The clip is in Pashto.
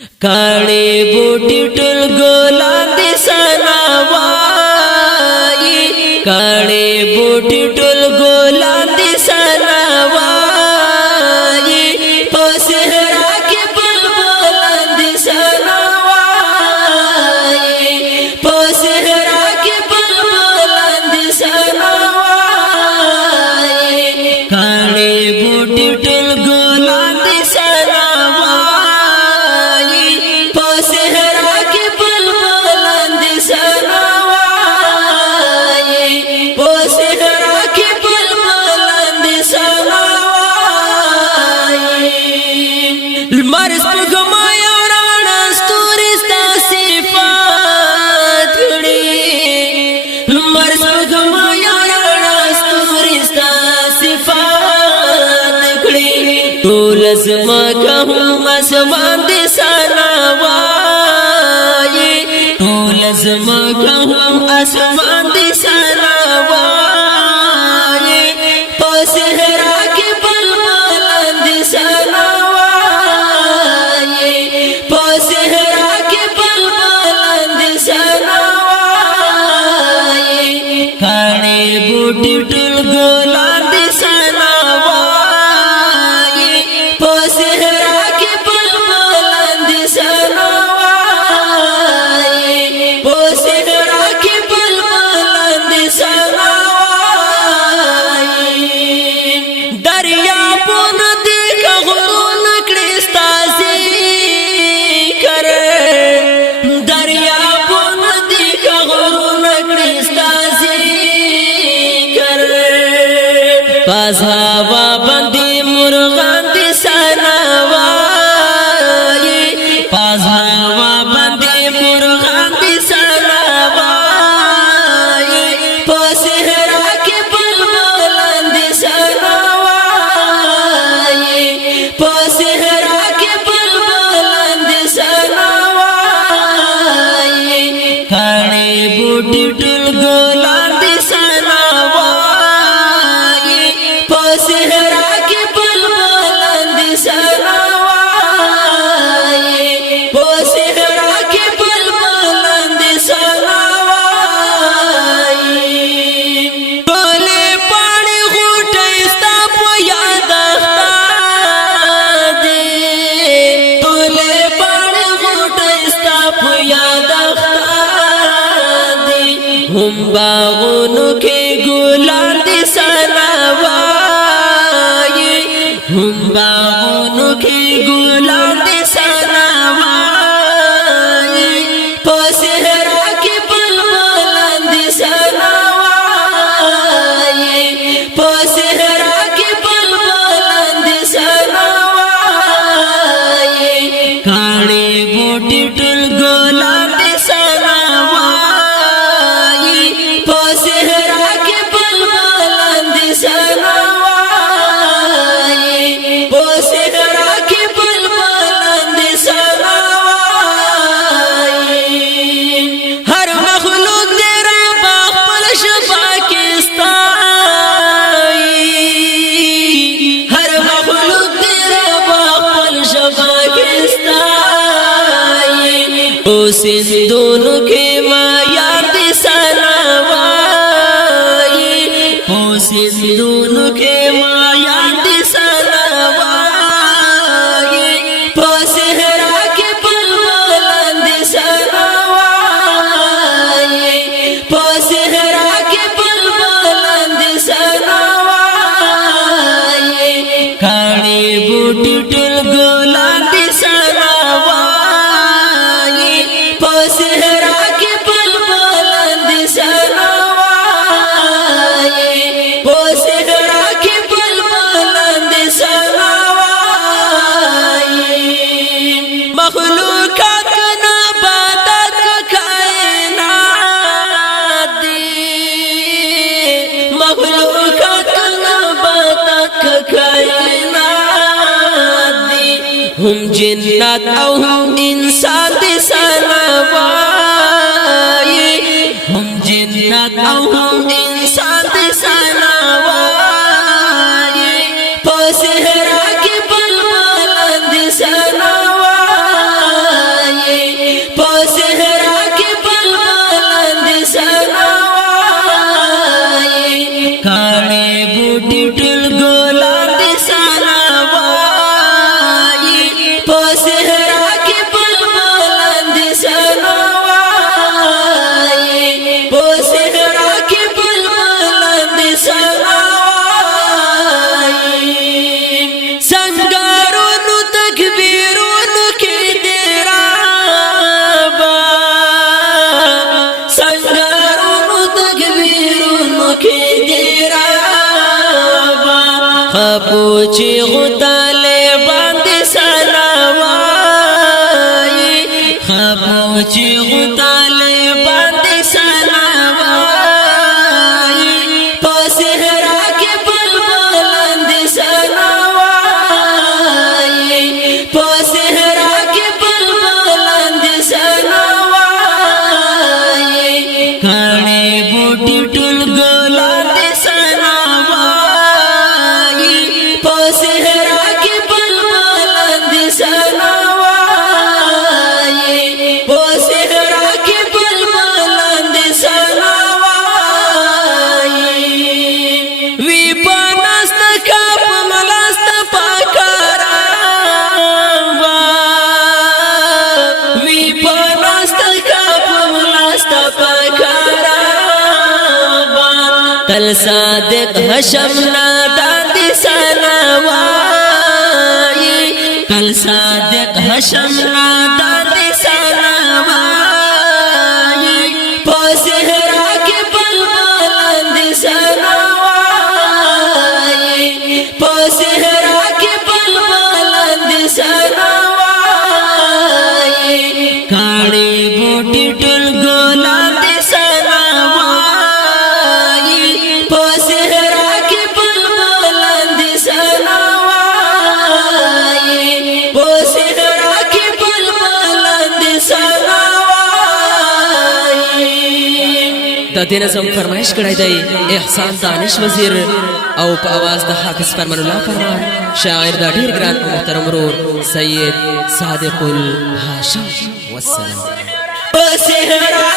काळे बोटी टुल गोलांद सनावाई काळे बोटी टुल गोलांद सनावाई पोसहरा के बुलबुलांद सनावाई पोसहरा के बुलबुलांद सनावाई काळे बोटी टुल गोलांद सनावाई पोसहरा के बुलबुलांद सनावाई पोसहरा के बुलबुलांद सनावाई मर्स गमाया राणा स्तुरिस्ता सिफात खड़ी मर्स गमाया राणा स्तुरिस्ता सिफात खड़ी टोलस मकहूं आसमान दे सनावाई टोलस मकहूं आसमान दे सनावाई पोसहरा के बुलबुलांद सनावाई पोसहरा के बुलबुलांद सनावाई काळे बोटी टुल गोलांद सनावाई पोसहरा के बुलबुलांद सनावाई पोसहरा के बुलबुलांद सनावाई दरिया पुन देख गुरुन कृष्णा से कर दरिया पुन देख गुरुन कृष्णा से कर पासावा बंदी मुर्गान दे सनावाई पासावा बंदी मुर्गान दे सनावाई पोसहरा के बुलबुलांद सनावाई पोसहरा के बुलबुलांद सनावाई काळे बोटी टुल गोलांद सनावाई पोसहरा के बुलबुलांद सनावाई पोसहरा के बुलबुलांद सनावाई बोले पानी घुटैस्ता याद दे बोले पानी घुटैस्ता याद दे हम बागों के गुलांद सनावाई हम बागों के गुलांद सनावाई पोसहरा के बुलबुलांद सनावाई पोसहरा के बुलबुलांद सनावाई काळे बोटी टुल गोलांद सनावाई पोसहरा के बुलबुलांद सनावाई पोसहरा के बुलबुलांद सनावाई हर मखलूक तेरा बाखल पाकिस्तानी हर मखलूक तेरा बाखल पाकिस्तानी ओ सिंधुन के मायार दे सनावाई ओ सिंधुन के मायार दे सनावाई पोसहरा के बुलबुलांद सनावाई पोसहरा के बुलबुलांद सनावाई काळे बोटी टुल गोलांद सनावाई पोसहरा के बुलबुलांद सनावाई पोसहरा के बुलबुलांद सनावाई मखलूकात का नबातात का कायनात दी मखलूकात का नबातात का कायनात दी हम जिन्नात औ हम इंसान दे सनावाई हम जिन्नात औ हम इंसान दे सनावाई पोसहरा के बुलबुलांद सनावाई خپوچی غتاله باندې سناوای خپوچی غتاله باندې سناوای په صحرا کې بلبلند سناوای په صحرا کې بلبلند سناوای کاڼي بوټي ټول ګلان سناوای په صحرا کې بلبلند سناوای په صحرا کې بلبلند سناوای وی پناست کاپ ملاست پاکارا وی پناست کاپ ملاست پاکارا تل صادق حشم نادان دی سناوای تل صادق حشم نادان دی سناوای په صحرا کې بلبلند سناوای په صحرا کې بلبلند سناوای کاڼي بوټي ټول ګلان دي سناوای په صحرا کې بلبلند سناوای په صحرا کې بلبلند سناوای د دې نظم فرمایش کړی دی احسان دانش وزیر او په आवाज د حافظ فرمان الله فرمان شاعر دا ډیر ګران او محترم ورور سید صادق الهاشم والسلام په صحرا